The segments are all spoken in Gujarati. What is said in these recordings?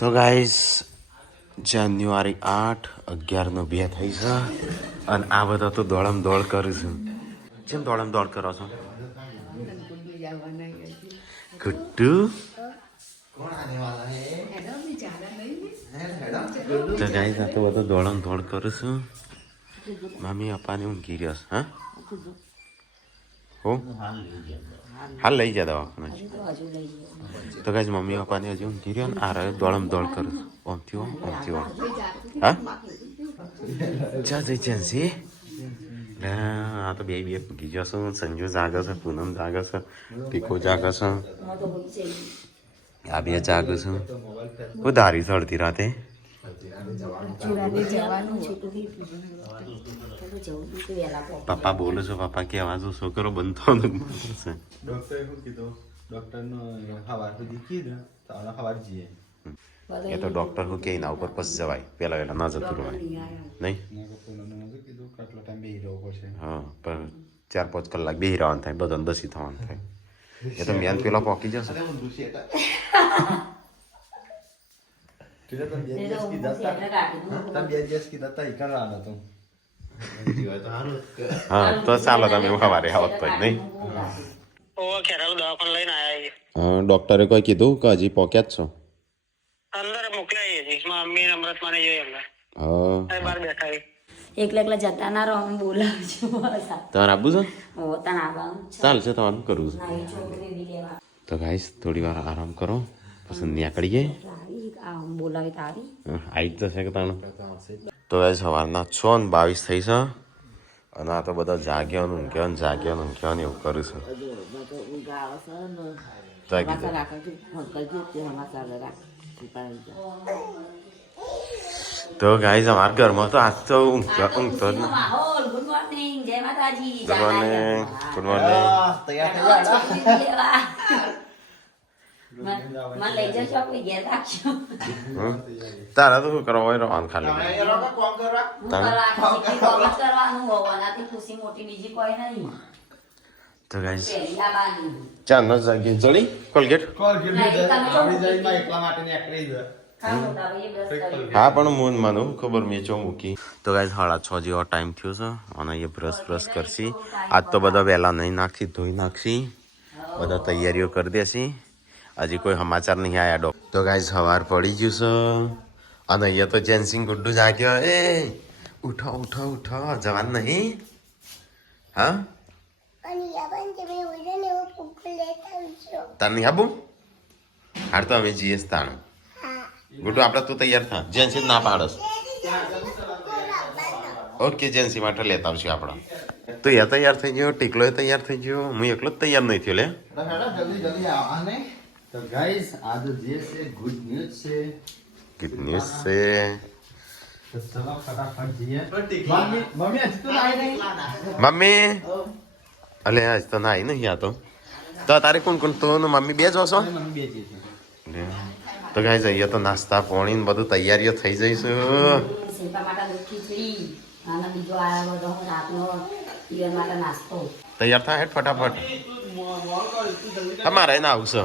તો ગાઈસ જાન્યુઆરી 8/11/2 થઈ છે અને આ બધા તો દોડમ દોડ કરીશું. કેમ દોડમ દોડ કરો છો ગુડ્ડુ? તો ગાઈસ આ તો બધું દોડમ દોડ કરું છું. મમ્મી પપ્પાને ઊંઘી રહ્યો છે. હા હો હાલ લઈ જા દવાખાને. તો ગાઈસ મમ્મી પપ્પાને હજી ઊંઘી રહ્યો ને આ રહ્યો દોડમ દોડ કરું છું. ઓમથી ઓમ ઓમથી ઓમ. હા જા જઈ ચાલશે. આ તો બે પૂગી જશો. સંજુ જાગે છે, પૂનમ જાગે છે, ટીકો જાગે છે, આ બે જાગે છે. હું ધારી છે અડધી રાતે. પપ્પા બોલો છો, પપ્પા કેવા છો? છોકરો બંધ થવાનું છે. એ તો ડોક્ટર શું કે એના ઉપર પછી જવાય, પેલા વેલા ના જતું રહેવાય નહીં. હા પણ 4-5 કલાક બેહી રહેવાનું થાય, બધાને દસી થવાનું થાય. એ તો મેન પેલા પોકી જશે. હા તો ચાલો તમે સવારે આવત તો નહીં. ડોક્ટરે કોઈ કીધું કે હજી પોક્યા જ છો? અંદર મોકલાય મમ્મી અમૃત માને જોઈએ અંદર. હા બહાર બેઠા એકલા એકલા જતા ના રહો, હું બોલાવજો. તમારે આપવું છે? તને આવવાનું ચાલશે, તમારું કરવું છે. તો ગાઈસ થોડી વાર આરામ કરો પછી નીકળીએ. બોલાવી તો આવી જ જશે કે તાણું. તો ગાઈસ સવારના 6:22 થઈ છે અને આ તો બધા જાગ્યા ને ઊંઘ્યા ને જાગ્યા ને ઊંઘ્યા ને એવું કર્યું છે. તો ગાઈસ અમારા ઘરમાં તો આજ તો ઊંઘતો જ નહીં. ગુડ મોર્નિંગ, જય માતાજી. Good morning, good morning. તારા તો શું કરવા હોય રવાન ખાલી તો ગાઈસ ચાર ન જાગી જડી કોલગેટ. હા પણ હું માનું ખબર મેં ચો મૂકી. તો ગાઈસ 6:30 જેવો ટાઈમ થયો છે અને એ બ્રશ કરશી. આજ તો બધા વહેલા નહીં નાખી, ધોઈ નાખશી, બધા તૈયારીઓ કરી દેશી. હજી કોઈ સમાચાર નહીં આવ્યા ડો. તો ગાઈસ સવાર પડી ગયું છે અને અહીંયા તો જેન્સિંગ ગુડ્ડુ જાગ્યો. એ ઉઠો ઉઠો ઉઠો, જવાન નહીં? હા તાર નહીં આબુ? હાર તો અમે જઈએ તાણ. ગુડ્ડુ આપણે તું તૈયાર થા. જેન્સી ના પાડસ. ઓકે જેન્સી માટે લેતા આવશું આપણે. તો એ તૈયાર થઈ ગયો, ટીકલો તૈયાર થઈ ગયો, હું એકલો જ તૈયાર નહીં થયો. લે તો ગાઈસ आज જે છે ગુડ ન્યૂઝ છે. ગુડ ન્યૂઝ છે. તો ચલો ફટાફટ જઈએ. મમ્મી હજી તો આવી નહીં. મમ્મી અલે આજ તો ના આવી નહીં. આ તો તારે કોણ કોણ? તો મમ્મી બે જ હશો? મમ્મી બે છે. તો ગાઈસ અહીંયા તો નાસ્તા પાણી ને બધું તૈયારીઓ થઈ જઈશું. તૈયાર થાય હેડ ફટાફટ. અમારે ના આવશે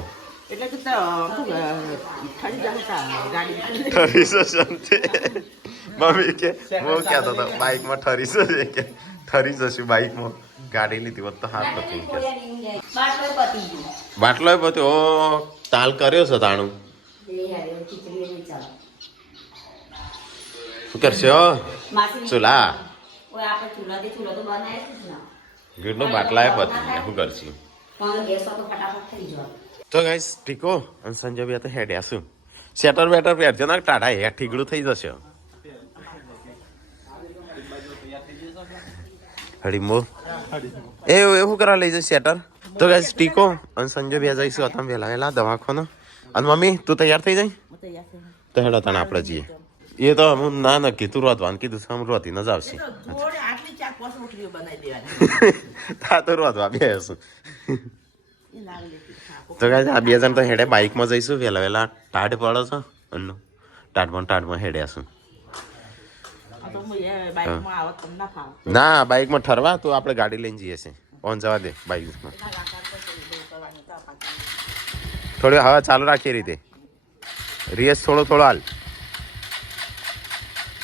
મમ્મી કે હું કહેતો હતો બાઇકમાં ઠરીશું કે ઠરી જશું બાઇકમાં. ગાડી લીધી હોત તો હાથ નથી. બાટલો પત્યો. ઓ તાલ કર્યો છે તાણું. શું કરશે ચૂલા? ગીરનો બાટલા પતી શું કરશું? તો ગાઈસ ટીકો અને સંજય બે તો હેડ્યા શું સેટર બેટર પહેરજો ને ટાટા હેડ ઠીકડું થઈ જશે. હડીમો એવું કરવા લઈ જશે સેટર. તો ગાઈસ ટીકો અને સંજય બે જઈશું તમે વહેલા વહેલા દવાખાનો. અને મમ્મી તું તૈયાર થઈ જાય તો હેડો તને આપણે જઈએ. એ તો હું ના નક્કી તું રોધવાનું કીધું છે, હું રોધી ન જ આવશે. હા તો રોધવા બે હશું. તો ગાઈસ આ બે જણ તો હેડે બાઇકમાં જઈશું વહેલા વહેલા. ટાઢ પડે છે એનો ટાઢમાં હેડ્યાશું. ના બાઇકમાં ઠરવા તો આપણે ગાડી લઈને જઈએ છીએ. ઓન જવા દે બાઇકમાં. થોડી હવા ચાલુ રાખીએ રીતે. રિયસ થોડો હાલ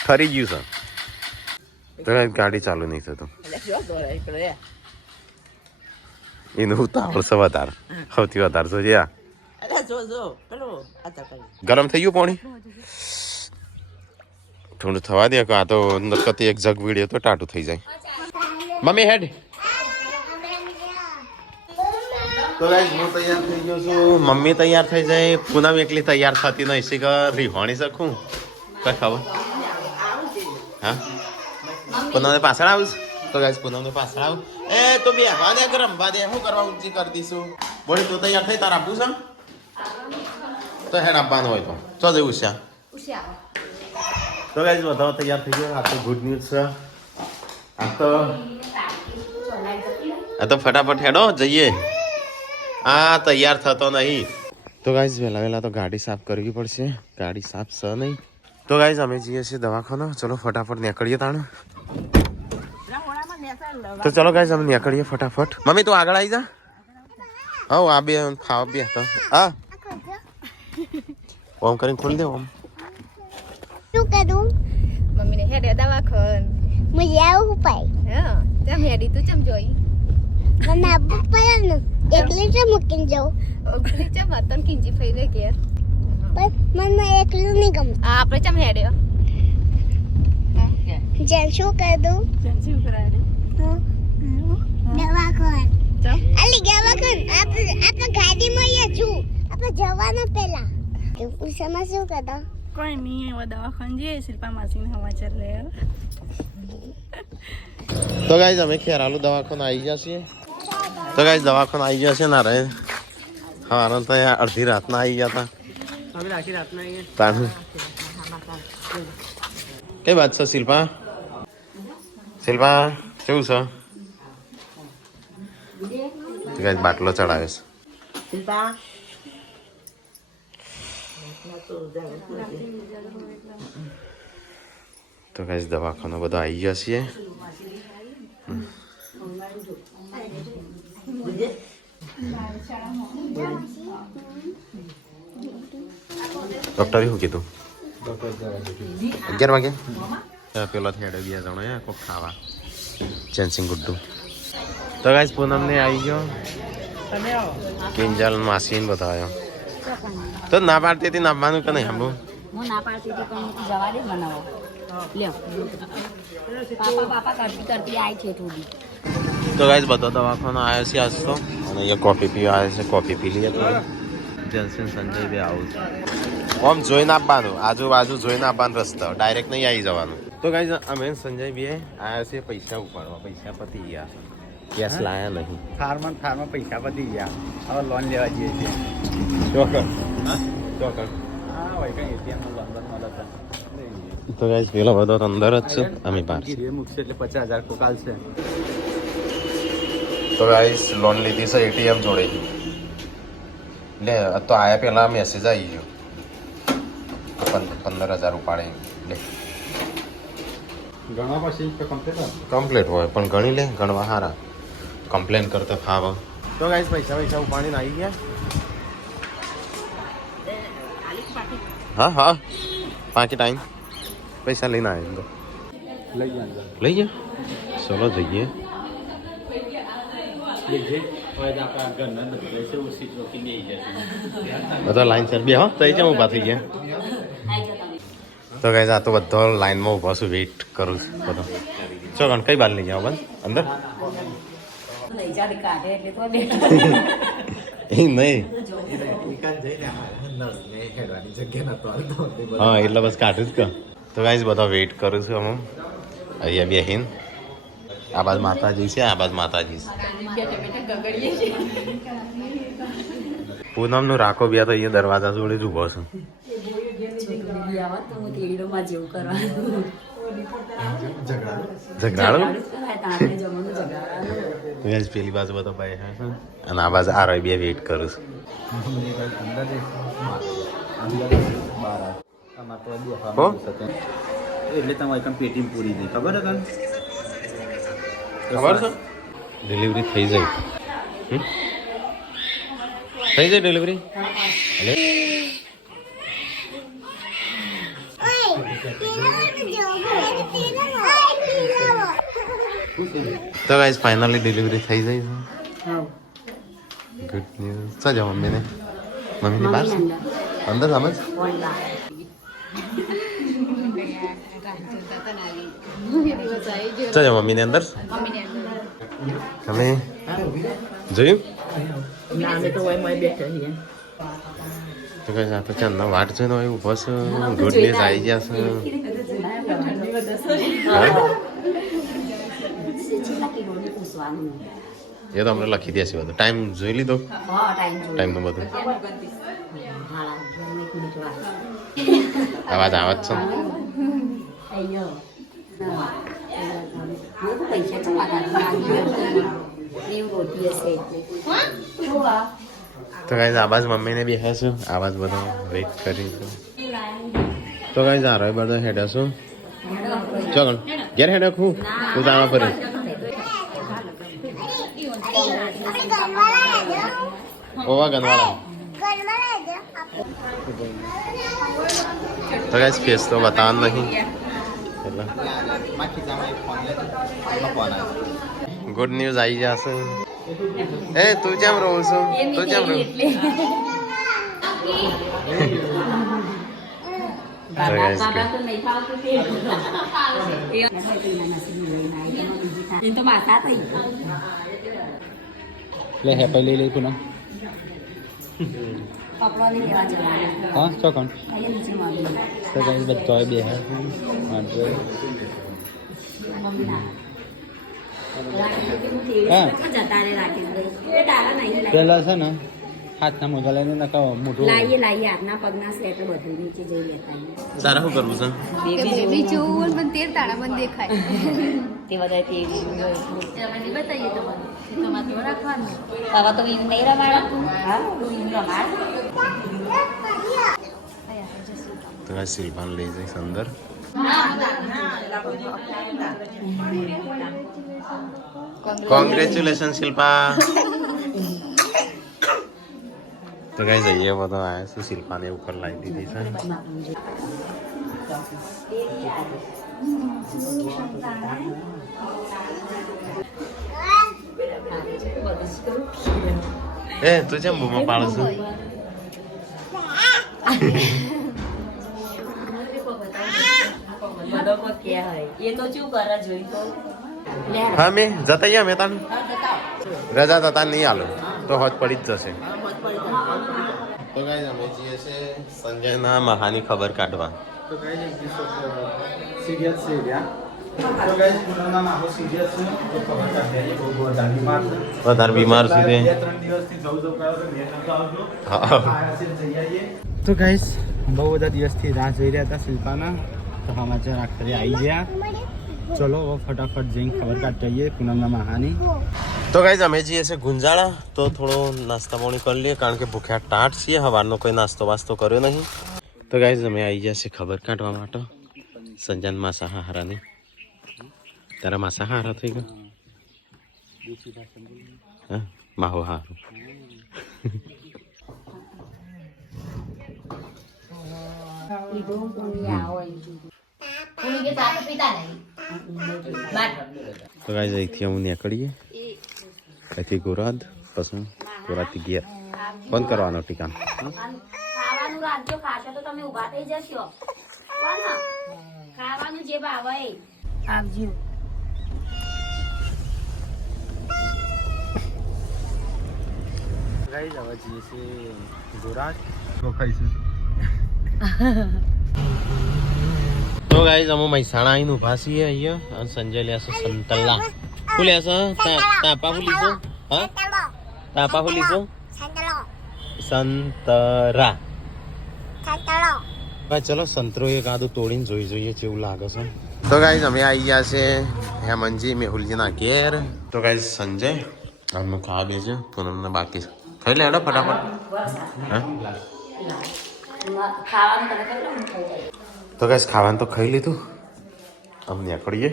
ઠરી ગયું છે તો ગાડી ચાલુ નહીં થતું એનું ઉતાવળ છે વધારે સૌથી વધારે તો જે ગરમ થઈ ગયું પાણી થોડું થવા દે કે આ તો નકતી એક જગ વીડિયો તો ટાટું થઈ જાય મમ્મી હેડ તો ગાઈસ હું તૈયાર થઈ ગયો છું મમ્મી તૈયાર થઈ જાય પૂનમ એકલી તૈયાર થતી નહીં છે કે રીહોણી શકું કઈ ખબર હા પૂનમને પાછળ આવીશ તો ગાઈસ પૂનમને પાછળ આવું એ તો બે વાદે રમવા દે શું કરવા ઊંચી કરી દઈશું બોડી તું તૈયાર થઈ તાર આપું છે તો હેડ આપવાનું હોય તો ચો જવું છે તો ગાઈસ બધા તૈયાર થઈ ગયો આ તો ગુડ ન્યૂઝ છે આ તો ફટાફટ હેડો જઈએ આ તૈયાર થતો નહીં તો ગાઈસ વહેલા તો ગાડી સાફ કરવી પડશે ગાડી સાફ છે નહીં તો ગાઈસ અમે જઈએ છીએ દવાખાનો ચલો ફટાફટ નીકળીએ તાણ તો ચલો ગાઈસ અમે નીકળીએ ફટાફટ મમ્મી તું આગળ આવી જા હા આ બે ખાવા બે તો હા ઓમ કરીને ખોલી દે ઓમ શું કરું મમ્મીને હેડે દવાખાન હું આવું પાઈ હા તેમ હેડી તું ચમ જોઈ મને આપવું પડે ને એકલી જ મૂકીને જાઉં એકલી ચમ તન કિંજી ફઈ રે ઘેર પણ મને એકલું નહીં ગમે આપણે ચમ હેડ્યો જેન શું કરું જેન કરાડે દવાખાન અલી દવાખાન આપણે ગાડીમાં અહીંયા છું આપણે જવાના પહેલા ઉષામાં શું કરતા કોઈ નહીં એવા દવાખાને જઈએ શિલ્પા માસીને સમાચાર લે તો ગાઈસ અમે ખેરાલુ દવાખાને આવી જશે તો ગાઈસ દવાખાને આવી જશે ના રહે હા આનંદ તો અડધી રાતના આવી ગયા હતા કઈ વાત છે શિલ્પા શિલ્પા કેવું છે તો ગાઈસ બાટલો ચડાવે છે શિલ્પા તો ગાઈસ દવાખાનો બધો આવી ગયા છીએ ડોક્ટરે શું કીધું 11 વાગે પેલા થેડે 2 જણા કોક ખાવા ચેન્સિંગ ગુડ્ડુ તો ગાઈસ પૂનમને આવી ગયો કિંજલ માસીન બતાવ્યો તો ના પાડતી હતી નામવાનું કે નહીં સાંભળું હું ના પાડતી હતી પણ જવા દે બનાવો લ્યો પાપા કરતી આવી છે થોડી તો ગાઈસ બધો દવાખાનો આવ્યો છે આજ તો અને અહીંયા કોફી પીવા આવે છે કોફી પી લઈએ તો જલસન સંજય બી આવું આમ જોઈને આપવાનું આજુબાજુ જોઈને આપવાનો રસ્તો ડાયરેક્ટ નહીં આવી જવાનું તો ગાઈસ અમે સંજય બી આવ્યા છે પૈસા ઉપાડવા પૈસા પતી ગયા કેશ લાયા નહીં ફાર્મમાં પૈસા પતી ગયા હવે લોન લેવા જઈએ છીએ ચોકર હા ચોકર હા ભાઈ કઈ એટીએમ લોન મળે તો ગાઈસ પેલો બધો તો અંદર જ છે અમે બહાર છે મૂકશે એટલે 50,000 કોકાલ છે તો ગાઈસ લોન લીધી છે એટીએમ જોડે લે તો આયા પેલા મેસેજ આવી ગયો 15,000 ઉપાડે લે ઘણા પછી કમ્પ્લીટ હોય પણ ગણી લે ગણવા સારા કમ્પ્લેન કરતા ફાવ તો ગાઈસ પૈસા ઉપાડીને આવી ગયા હા પાકી ટાઈમ પૈસા લઈને આવ્યા તો લઈ ગયા ચલો જઈએ બધા લાઈન સર બે હા તઈ કેમ ઊભા થઈ ગયા તો ગાઈસ આ તો બધો લાઈનમાં ઊભા છું વેઇટ કરું છું બધો ચો ગણ કઈ બાર લઈ જાઓ બંધ અંદર લઈ જા કાઢે એટલે તો બે એ નહીં હા એટલે બસ કાઢું જ કે તો ગાઈસ બધા વેઇટ કરું છું અમે અહીંયા બેહીન આ બાજુ માતાજી છે આ બાજુ માતાજી છે પૂનમનું રાખો બી તો અહીંયા દરવાજા જોડે જ ઊભો છું ઝઘડાડો પેલી બાજુ બધો ભાઈ છે અને આ બાજુ આ બે વેઇટ કરું છું એટલે તમારે પેટીમ પૂરી થઈ ખબર હે ખબર છે ડિલિવરી થઈ જાય થઈ જાય ડિલિવરી તો ગાઈસ ફાઇનલી ડિલિવરી થઈ ગઈ છે. Good news. શું જાવ મમ્મીને? મમ્મીની બહાર અંદર સમજ શું જાવ મમ્મીને અંદર? તમે જોયું? તો કઈ આ તો ચાંદનો વાટ જોઈને હોય ઊભો છે. ગુડ ન્યૂઝ આવી ગયા છે. એ તો અમને લખી દેશે બધું. ટાઈમ જોઈ લીધો? ટાઈમ નું બધું અવાજ આવે જ છે. તો ગાઈઝ આવાજ મમ્મીને બી હે છું. આવાજ બધો વેઇટ કરી છું. તો ગાઈઝ આ રહ્યો બધો હેડે છું. ચોગણ ઘેર હેડે હું તારા ફરી ઓવા ગનવાળા. તો ગાઈઝ ફેસ તો બતાવવાનું નહીં. ગુડ ન્યૂઝ આવી જશે. એ તું કેમ રહું છું? તું કેમ રહું? લે હે પહેલી લઈ પૂનમ. હા ચોકન તો કઈ બધો બે હે પેલા છે ને હાથના મોજા લઈને નકાવો મોટું લાઈએ હાથના પગના સેટ બધું નીચે જઈ લેતા. તારે શું કરવું છે? બેબી જોવું પણ 13 તાળા બંધ દેખાય. તે બધા તે બતાવીએ તો તમારે તો રાખવાનું. બાબા તો નહીં રમાડા તું. હા તું રમાડ. તો આ શિલ્પાન લઈ જઈશ અંદર. કોંગ્રેચ્યુલેશન શિલ્પા. તો કઈ જઈએ બધો આવ્યા છું. શિલ્પાને ઉપર લાવી દીધી છે. એ તું જેમ બૂમો પાડો છું? એ તો શું કરે જોઈ તો હા મેં જતા મેં તાન રજા થતા નહીં આલો તો હોજ પડી જ જશે. તો ગાઈઝ અમે જઈએ છે સંજયના મહાની ખબર કાઢવા. તો કઈ સિરિયસ છે ત્યાં. તો ગાઈસ પૂનમના માહો સિરિયસ છે. તો ખબર કાઢી બહુ વધારે બીમાર છે. વધારે બીમાર છે તે 2-3 દિવસથી જવું કયો તો મેં નતો આવતો. હા આયા છે જઈ આવીએ. તો ગાઈસ બહુ બધા દિવસથી રાહ જોઈ રહ્યા હતા શિલ્પાના. તો સમાચાર આખરે આવી ગયા. ચલો ફટાફટ જઈને ખબર કાઢી જઈએ પૂનમના મહાની. તો ગાઈઝ અમે જઈએ છે ગુંજાળા. તો થોડો નાસ્તા પાણી કરી લઈએ કારણ કે ભૂખ્યા ટાટ છીએ. સવારનો કોઈ નાસ્તો વાસ્તો કર્યો નહીં. તો ગાઈઝ અમે આવી ગયા છે ખબર કાઢવા માટે સંજાન માંસાહારાની. તારા માંસાહારા થઈ ગયો? હા માહો હારું. તો ગાઈઝ અહીંથી અમે નીકળીએ. અહીંથી ગોરાદ પછી ગોરાદથી ઘેર ફોન કરવાનો ઠીકાણ. ખાવાનું રાખજો. ખાશો તો તમે ઊભા થઈ જશો. ખાવાનું જે ભાવે આવજો. ગાઈસ હવે જઈએ છે ગોરાદ. રોકાઈ છે. તો ગાઈઝ અમે મહેસાણા આવીને ઊભા છીએ અહીંયા અને સંજય લે છે સંતલા. શું લે છે? તાપા શું લીધો? હા તાપા શું લીધો? સંતરા. ભાઈ ચલો સંતરો એક આદું તોડીને જોઈ જોઈએ કેવું લાગે છે. તો ગાઈઝ અમે આવી ગયા છે હેમંતજી મેહુલજીના ઘેર. તો ગાઈઝ સંજય અમે ખાવા બેસે પૂનમને બાકી છે. ખાઈ લે હેડો ફટાફટ. હા ખાવાનું તમે કરી લો. તો ગાઈઝ ખાવાનું તો ખાઈ લીધું. અમને નીકળીએ.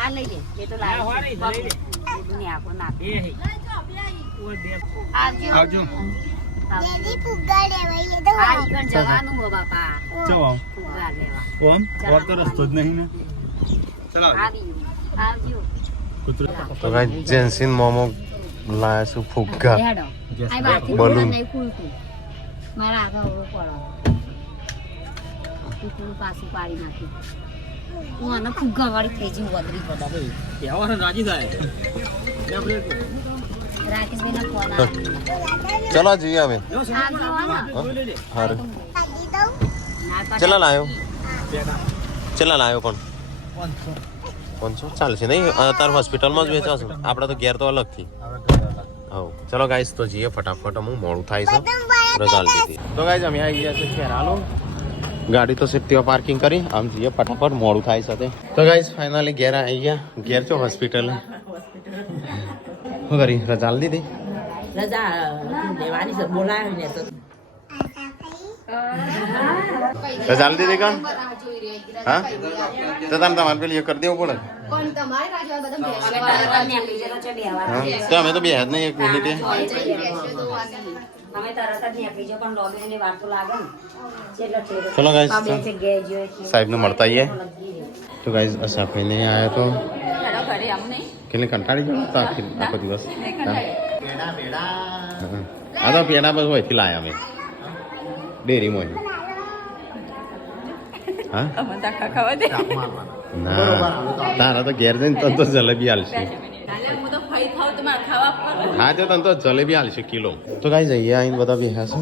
આ લઈ લે. એ તો લાવી ને આપો નાખ. આવજો. જેની ફુગ્ગા લેવાય એ તો આ ઈકણ જવાનું હો બાપા ચલો ફુગ્ગા લેવા ઓમ ઓર તો રસ્તો જ નહીં ને ચલો આવજો તો ગાઈસ જેન્સીન મોમો લાયા છું ફુગ્ગા હેડો આ બાકી બલૂન. નહીં ખુલતું મારા આગળ ઓળો પડો તું પાછું પાડી નાખી હું આને ફુગ્ગા વાળી ફ્રીજી વધરી બધા કેવા રાજી થાય રાકેશભાઈના ફોન ચલો જઈએ અમે આવ્યો હારું કાઢી દઉં ચલા લાયો ચલા લાયો પણ 500 ચાલશે નહીં તાર હોસ્પિટલમાં જ વેચાશું આપણે તો ઘેર તો અલગથી હા ચલો ગાઈસ તો જઈએ ફટાફટ હું મોડું થાય છે રજા લીધી તો ગાઈસ અમે આવી ગયા છે ખેરાલો ગાડી તો સીધી પાર્કિંગ કરી આમ જઈએ ફટાફટ મોડું થાય સાથે તો ગાઈસ ફાઇનલી ઘેર આવી ગયા ઘેર છો હોસ્પિટલ શું કરી રજા લીધી રજા લેવાની છે બોલાવી ને તો રજા લીધી કામ હા તો તને તમારે પેલી કરી દેવું પડે હા તો અમે તો બે હાથ નહીં એક મિનિટે અમે તરત જ નીકળી જાવ પણ લોબીની વાર તો લાગે ને એટલે ચલો ગાઈસ બે જગ્યાએ જોઈએ સાહેબને મળતા આવીએ તો ગાઈસ અસાફીને આવ્યો તો કેટલી કંટાળી ગયો તો આખો દિવસ હા તો પેડા બસ હોયથી લાયા અમે ડેરીમાં હા ના તારા તો ઘેર જઈને તને તો જલેબી હાલશે હા તો તને તો જલેબી હાલશે કિલો તો કાંઈ જઈએ આવીને બધા બેહ્યા છો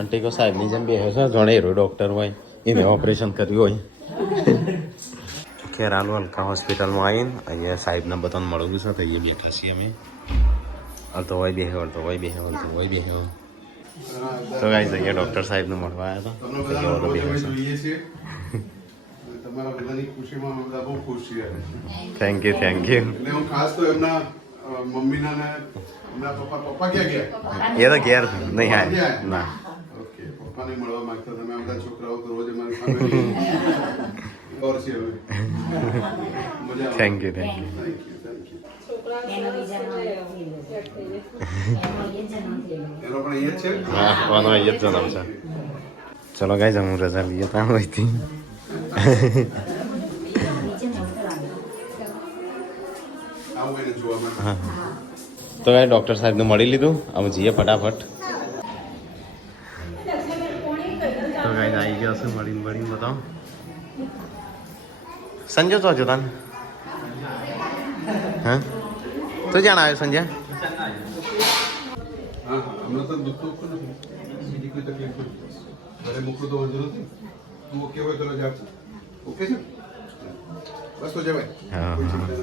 અંટીકો સાહેબની જેમ બેહ્યો છે જાણે હીરો ડૉક્ટર હોય એને ઓપરેશન કર્યું હોય ખેરાલુ હલકા હોસ્પિટલમાં આવીને અહીંયા સાહેબના બધાને મળવું છે તો અહીંયા બેઠા છીએ અમે અડધો હોય બેહ્યો અડધો હોય બેહ્યો અડધો હોય બેહ્યો તો ગાઈસ અહીંયા ડૉક્ટર સાહેબને મળવા આવ્યા હતા તમારા બધાની ખુશીમાં બધા બહુ ખુશ છીએ થેન્ક યુ એટલે હું ખાસ તો એમના મમ્મીના ને એમના પપ્પા ક્યાં ગયા એ તો ઘેર નહીં હા ના ઓકે પપ્પાને મળવા માંગતા તમે બધા છોકરાઓ તો રોજ અમારી ફેમિલી ઓર છે હવે મજા થેન્ક યુ થેન્ક યુ એનો બીજા એનો પણ અહીંયા જ છે હા કોનો અહીંયા જ જન્મ છે ચલો ગાઈસ હું રજા લઈએ ત્યાં હોયથી આવું એને જોવા માટે હા તો ગાઈ ડૉક્ટર સાહેબને મળી લીધું અમે જઈએ ફટાફટ તો ગાઈ આવી ગયા છે મળીને બતાવો સંજય તો હજુ તાને હા તો જાણ આવ્યો સંજય હા હમણાં તો દુઃખ તો નથી બીજી કોઈ તકલીફ નથી ઘરે મોકલું તો વાંધો નથી તું ઓકે હોય તો રજા આપું ઓકે છે બસ તો જવાય હા કોઈ ચિંતા નથી.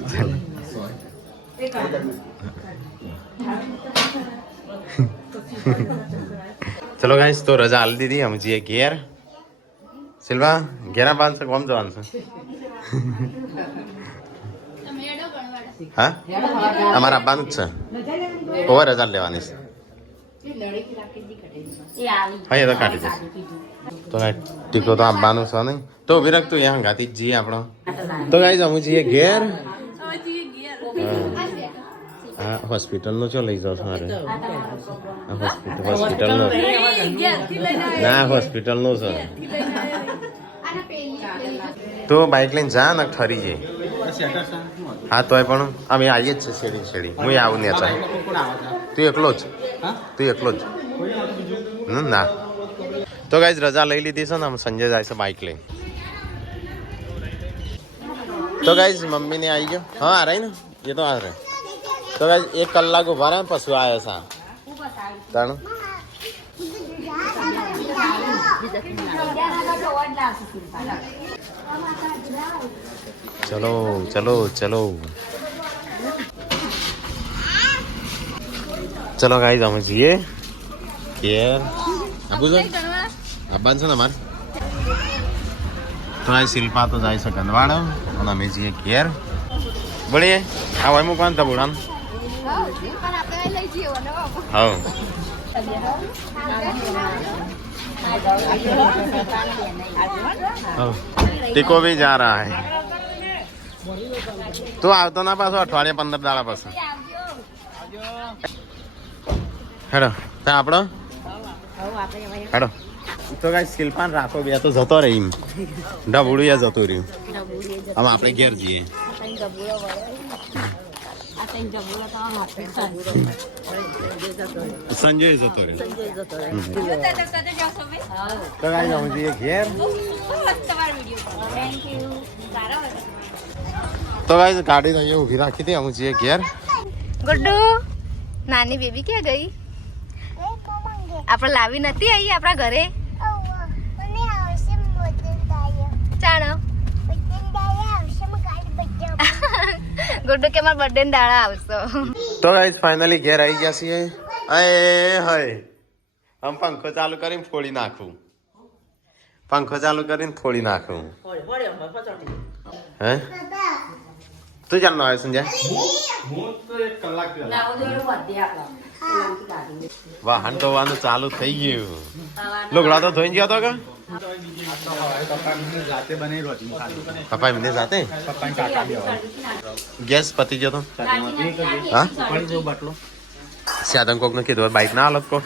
ચલો ગાઈસ તો રજા હાલ દીધી અમે જઈએ ઘેર સિલ્વા ઘેરા બાંધશે કોમ જવાનું છે હા અમારે આવવાનું જ છે ઓવર રજા લેવાની છે હા એ તો કાઢી જશે તો ટીકો તો આપવાનું છે નહીં તો ઉભી રાખતું એ હંગાતી જ જઈએ આપણો તો ગાઈસ અમે જઈએ ઘેર હા હોસ્પિટલનો ચો લઈ જાઓ મારે હોસ્પિટલનો ના હોસ્પિટલનો છે તો બાઇક લઈને જા ને ઠરી જાય હા તોય પણ અમે આવીએ જ છે શેડી હું આવું ને ચાલ તું એકલો જ ના તો ગાઈઝ રજા લઈ લીધી છે ને આમ સંજય જાય છે બાઇક લઈને તો ગાઈઝ મમ્મીને આવી ગયો હા આ રહી ને એ તો આ રહે તો ગાઈઝ 1 કલાક ઉભા રહ્યા પછી આવ્યો છે તાણ ચલો ચલો ચલો ચલો ગાઈઝ અમે જઈએ ઘેર આબુ છે આબાન છે ને અમારે તો આ શિલ્પા તો જાય છે ગંદવાડ અને અમે જઈએ ઘેર બોલીએ આ હોય મૂકવાનું તા બોલાનું હા ટીકો भी जा रहा है तो આવતો ના પાછો અઠવાડિયા 15 દાડા પછી હેડો ત્યાં આપણો હેડો તો કાંઈ શિલ્પાન રાખો બે તો જતો રહી એમ ઢબુડું એ જતું રહ્યું હવે આપણે ઘેર જઈએ સંજય જતો રહ્યો તો કાંઈ જવું જોઈએ ઘેર તો કાંઈ ગાડી અહીંયા ઊભી રાખી હતી હું જઈએ ઘેર ગુડ્ડુ નાની બેબી ક્યાં ગઈ આપણે લાવી નથી આવી આપણા ઘરે ચાલો ગુડ્ડુ કે મારા બર્થડે ને દાડા આવશો તો ગાઈસ ફાઇનલી ઘેર આવી ગયા છીએ અય હય આમ પંખો ચાલુ કરીને ફોડી નાખું પંખો ચાલુ કરીને ફોડી નાખું હે તું જાણનો આવે સંજય વાહન ધોવાનું ચાલુ થઈ ગયું લુગડા તો ધોઈ ગયો હતો કે જાતે બનાવી રોટી પપ્પા એમને જાતે પપ્પાને કાકા બી આવે ગેસ પતી ગયો તો હા પાણી જેવો બાટલો સાધન કોક ને કીધું બાઈક ના હાલત કોક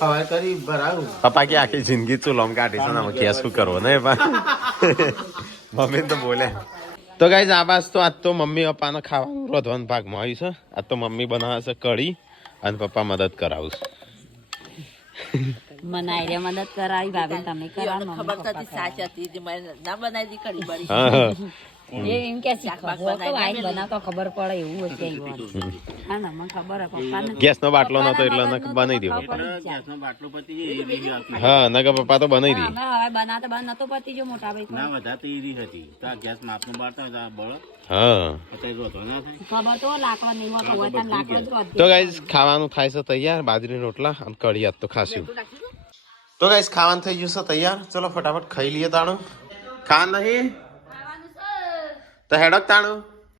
હવે કરી ભરાયું પપ્પા કે આખી જિંદગી ચૂલોમ કાઢી છે ને કે શું કરવો ને મમ્મી તો બોલે તો ગાઈઝ આ બાસ તો આજ તો મમ્મી પપ્પાને ખાવાનું રોધવાનું ભાગમાં આવ્યું છે આજ તો મમ્મી બનાવે છે કઢી અને પપ્પા મદદ કરાવશે મને આઈડિયા મદદ કરાવી ભાભી તમે કરાવો ખબર નથી સાચી હતી ના બનાવી દી કઢી બળી હા એ એમ કે વાઈટ બનાવતો ખબર પડે એવું હશે હા ને મને ખબર હે પપ્પાને ગેસ નો બાટલો નતો એટલે બનાવી દેવો ગેસનો બાટલો પતી જાય હા નગર પપ્પા તો બનાવી દે હવે બનાવતો બંધ નતો પતી જો મોટા ભાઈ ના વધારે ઈરી હતી તો આ ગેસ માપનું બાટલો હતા બળો હા પછી રોતો ના થાય ખબર તો લાકડો નહીં હોતો હોય તો લાકડો જ રોજ તો ગાઈઝ ખાવાનું થાય છે તૈયાર બાજરી રોટલા અને કઢી આજ તો ખાશું તો ગાઈઝ ખાવાનું થઈ ગયું છે તૈયાર ચલો ફટાફટ ખાઈ લઈએ તાણું ખાવાનું નહીં તો હેડક તાણું